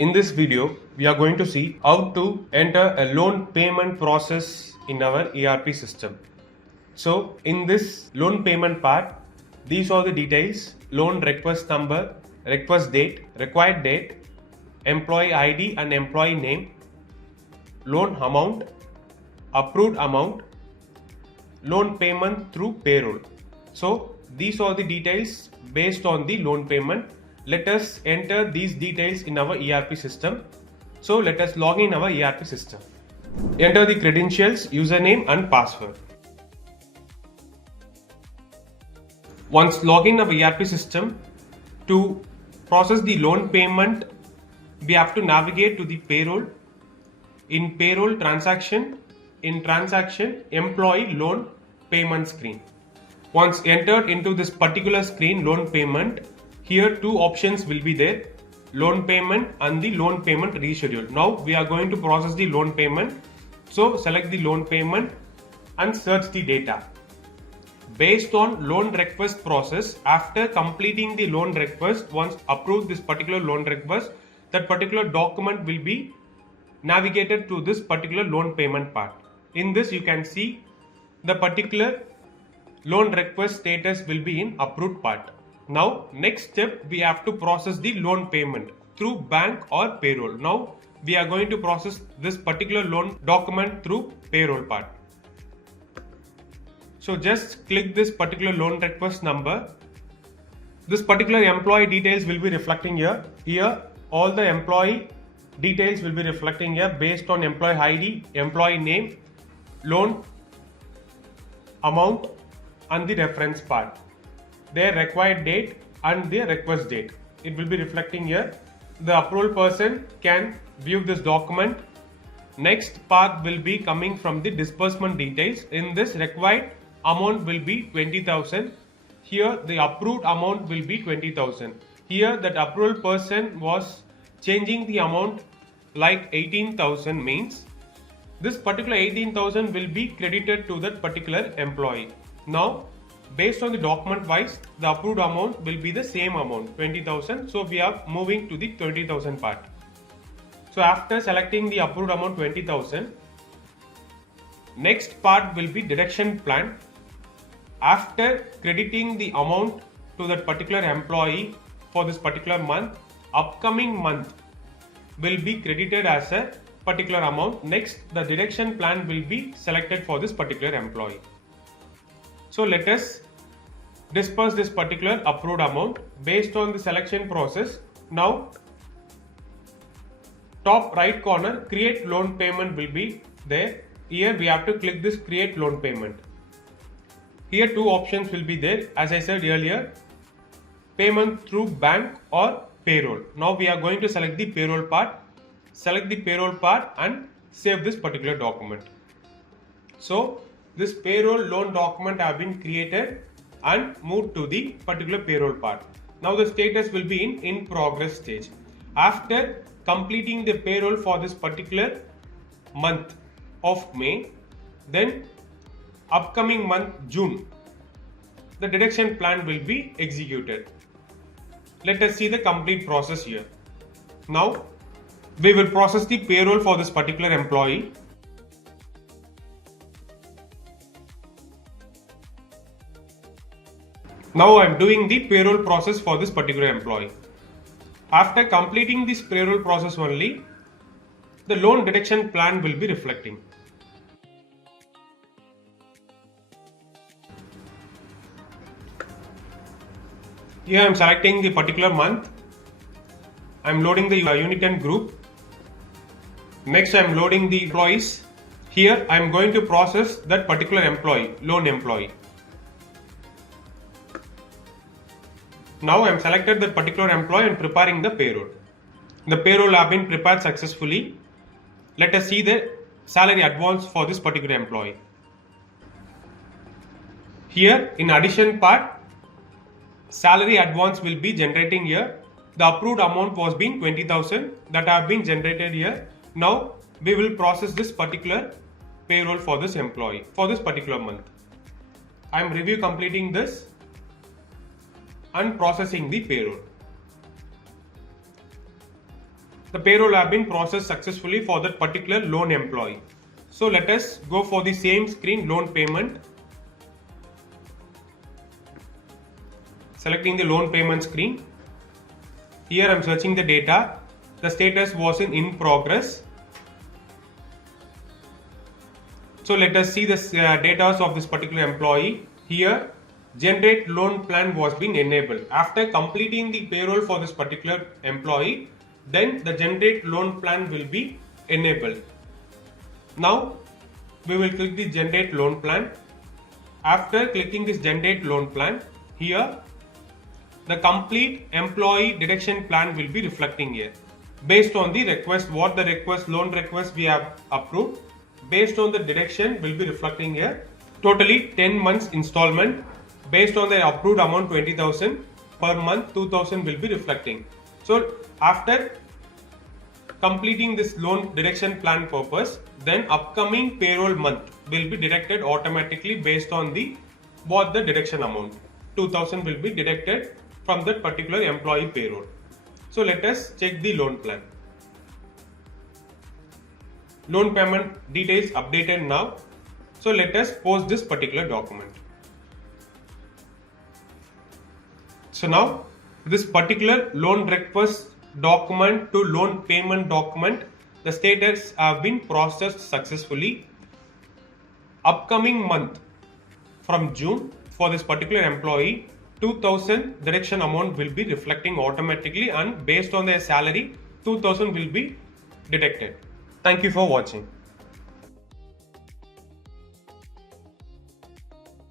In this video, we are going to see how to enter a loan payment process in our ERP system. So in this loan payment part, these are the details: loan request number, request date, required date, employee ID and employee name, loan amount, approved amount, loan payment through payroll. So these are the details based on the loan payment. Let us enter these details in our ERP system. So let us log in our ERP system. Enter the credentials, username and password. Once log in our ERP system, to process the loan payment, we have to navigate to the payroll. In payroll transaction, employee loan payment screen. Once entered into this particular screen, loan payment, here two options will be there: loan payment and the loan payment reschedule. Now we are going to process the loan payment. So select the loan payment and search the data. Based on loan request process, after completing the loan request, once approved this particular loan request, that particular document will be navigated to this particular loan payment part. In this you can see the particular loan request status will be in approved part. Now next step, we have to process the loan payment through bank or payroll. Now we are going to process this particular loan document through payroll part. So just click this particular loan request number. This particular employee details will be reflecting here. Here all the employee details will be reflecting here based on employee ID, employee name, loan amount and the reference part, their required date and their request date. It will be reflecting here. The approval person can view this document. Next part will be coming from the disbursement details. In this, required amount will be 20,000. Here the approved amount will be 20,000. Here that approval person was changing the amount like 18,000, means this particular 18,000 will be credited to that particular employee. Now based on the document wise, the approved amount will be the same amount, 20,000. So we are moving to the 20,000 part. So after selecting the approved amount 20,000, next part will be deduction plan. After crediting the amount to that particular employee for this particular month, upcoming month will be credited as a particular amount. Next, the deduction plan will be selected for this particular employee. So let us disperse this particular approved amount based on the selection process. Now top right corner, create loan payment will be there. Here we have to click this create loan payment. Here two options will be there. As I said earlier, payment through bank or payroll. Now we are going to select the payroll part. Select the payroll part and save this particular document. So this payroll loan document have been created and moved to the particular payroll part. Now the status will be in progress stage. After completing the payroll for this particular month of May, then upcoming month June, the deduction plan will be executed. Let us see the complete process here. Now we will process the payroll for this particular employee. Now I am doing the payroll process for this particular employee. After completing this payroll process only, the loan deduction plan will be reflecting. Here I am selecting the particular month. I am loading the unit and group. Next I am loading the employees. Here I am going to process that particular employee, loan employee. Now I am selected that particular employee and preparing the payroll. The payroll have been prepared successfully. Let us see the salary advance for this particular employee. Here in addition part, salary advance will be generating here. The approved amount was being 20,000 that have been generated here. Now we will process this particular payroll for this employee for this particular month. I am review completing this and processing the payroll. the payroll have been processed successfully for that particular loan employee. So let us go for the same screen, loan payment. Selecting the loan payment screen. Here I am searching the data. The status was in progress. So let us see the data of this particular employee. Here generate loan plan was being enabled. After completing the payroll for this particular employee, then the generate loan plan will be enabled. Now we will click the generate loan plan. After clicking this generate loan plan, here the complete employee deduction plan will be reflecting here. Based on the request, what the request, loan request we have approved, based on the deduction will be reflecting here. Totally 10 months installment. Based on the approved amount 20,000 per month, 2,000 will be reflecting. So after completing this loan deduction plan purpose, then upcoming payroll month will be deducted automatically based on the what the deduction amount. 2,000 will be deducted from that particular employee payroll. So let us check the loan plan. Loan payment details updated now. So let us post this particular document. So now this particular loan request document to loan payment document, the status have been processed successfully. Upcoming month from June for this particular employee, 2,000 deduction amount will be reflecting automatically, and based on their salary 2,000 will be deducted. Thank you for watching.